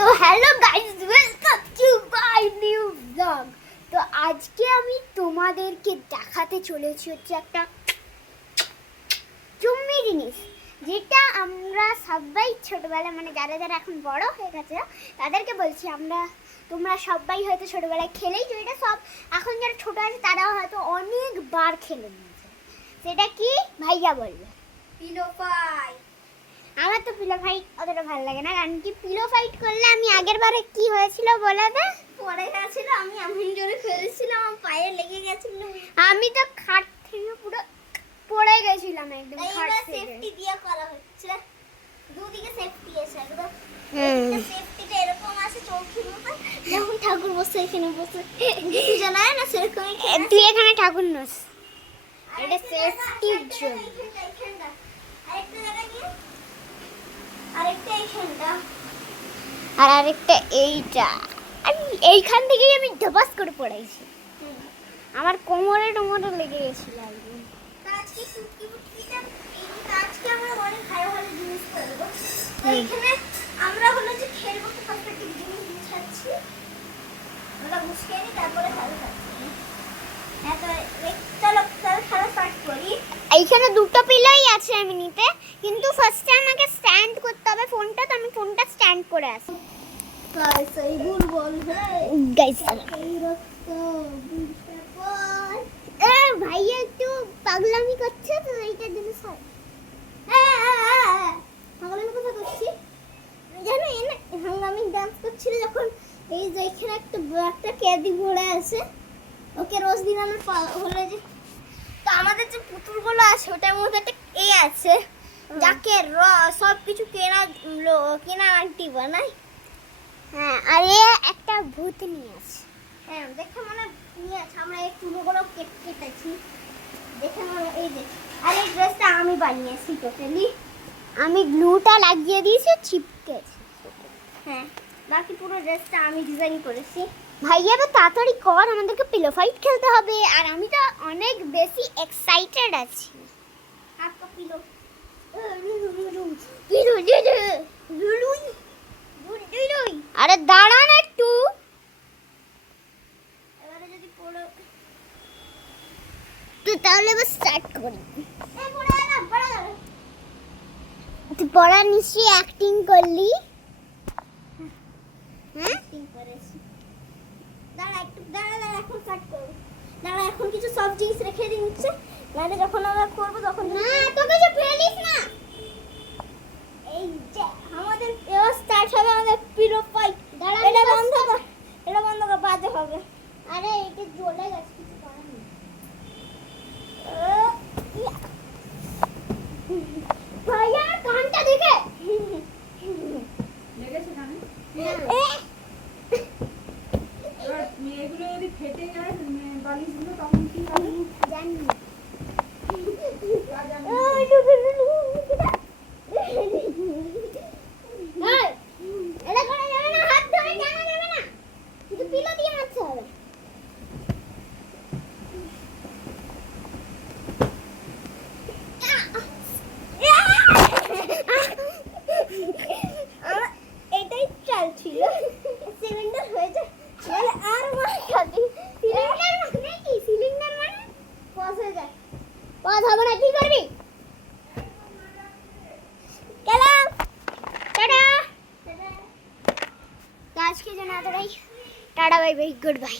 তো hello guys, welcome to my new blog. তো আজকে আমি তোমাদেরকে দেখাতে চলেছি হচ্ছে একটা চুম্মি জিনিস, যেটা আমরা সবাই ছোটবেলা মানে যারা যারা এখন বড় হয়ে গেছে তাদেরকে বলছি, তোমরা সবাই হয়তো ছোটবেলায় খেলেইছো। এটা সব এখন যারা ছোট আছে তারাও হয়তো অনেকবার খেলে নিয়েছে। সেটা কি ভাইয়া বলবে? Pillow fight. আমার তো পিলো ফাইট অতটা ভালো লাগে না, কারণ কি পিলো ফাইট করলে আমি আগের বারে কি হয়েছিল বলে দে? পড়ে গেছিল, আমি এমন জোরে ফেলেছিলাম আমার পায়ে লেগে গেছিল। আমি তো খাট থেকে পুরো পড়ে গেছিলাম একদম খাট থেকে। সেফটি দিয়ে করা হচ্ছে, দুদিকে সেফটি আছে একদম। সেফটিটা এরকম আছে চৌকির মতো, যেমন ঠাকুর বসে এখানে বসে জানায় না সেরকমই। তুই এখানে ঠাকুর নস, এটা সেফটির জন্য। আরেকটা জায়গা নিয়ে আরেকটা এইখানটা, আর আরেকটা এইটা। আমি এইখান থেকেই আমি ধপাস করে পড়াইছি, আমার কোমরে লেগে গেছিল একদম। আজকে টুকি বুটকিটা আজকে আমরা অনেক ভালো ভালো জিনিস করবো। এইখানে আমরা হলো যে খেলবো, প্রত্যেকটা জিনিস গুছাচ্ছি, আমরা গুছিয়ে নিই তারপরে খেলা খাচ্ছি। চলো খেলা স্টার্ট করি। এইখানে দুটো পিলাই আছে এমনিতে, কিন্তু ফার্স্টে আমাকে স্ট্যান্ড করতে হবে ফোনটা, তো আমি ফোনটা স্ট্যান্ড করে আসি। গাইস এই বুলবুল গাইস এই রক্ত বুলবুল ভাইয়া একটু পাগলামি করছে, তো এইটার জন্য সরি। পাগলামি কথা করছি জানো, হাঙ্গামি ডান্স করছিল যখন এই যে এখানে একটা ক্যাদি ঘোড়া আছে, ওকে রোজ দিন আমার হলে যে, তো আমাদের যে পুতুলগুলো আছে ওটার মধ্যে একটা আছে যাকে সব কিছু কেনা আন্টি বানায়। হ্যাঁ, আর এ একটা ভূত নিয়ে আছে। হ্যাঁ দেখে মনে নিয়ে আছে, আমরা এই চুলোগুলো কেটেছি দেখে মনে। এই যে আর এই ড্রেসটা আমি বানিয়েছি টোটালি, আমি গ্লুটা লাগিয়ে দিয়েছি, চিপকেছে। হ্যাঁ বাকি পুরো ড্রেসটা আমি ডিজাইন করেছি। ভাইয়া এবার তাড়াতাড়ি কর, আমাদেরকে পিলো ফাইট খেলতে হবে, আর আমি তো অনেক বেশি এক্সাইটেড আছি। হাতটা পিলো আরে দাঁড়ান একটু, এবারে যদি পড়ো তুই তাহলে এবার স্টার্ট করি। পড়ে গেলাম, পড়ে গেল। তুই পড়া নিশ্চয়ই অ্যাক্টিং করলি। হ্যাঁ ঠিক করেছি। দাঁড়া একটু, দাঁড়া এখন স্টার্ট করব। দাঁড়া এখন কিছু সব জিনিস রেখে দিচ্ছে, নাহলে যখন আমরা করবো তখন না, তোকে যে ফেলিস না। এই যে আমাদের এবার স্টার্ট হবে আমাদের পিলো ফাইট। দাঁড়া, এটা বন্ধ কর, এটা বন্ধ কর, বাজে হবে। আরে এটা জ্বলে গেছে, কিছু করার নেই। ভাইয়া কানটা দেখে লেগেছে কানে? এবার এগুলো যদি ফেটে যায় বালিশগুলো তখন কি হবে? জানি এটা করা যাবে না, হাত ধরে টানা যাবে না, কিন্তু পিলো দিয়ে মারতে হবে। এটাই চাল ছিল, সিলিন্ডার হয়ে যায় মানে আর মার খাবি। সিলিন্ডার মানে কি? সিলিন্ডার মানে পাস হয়ে যায়। পাস হবে না, কি করবি? গেলাম, টাটা। তো আজকে জন্য এতটাই, tata, bye bye, good bye.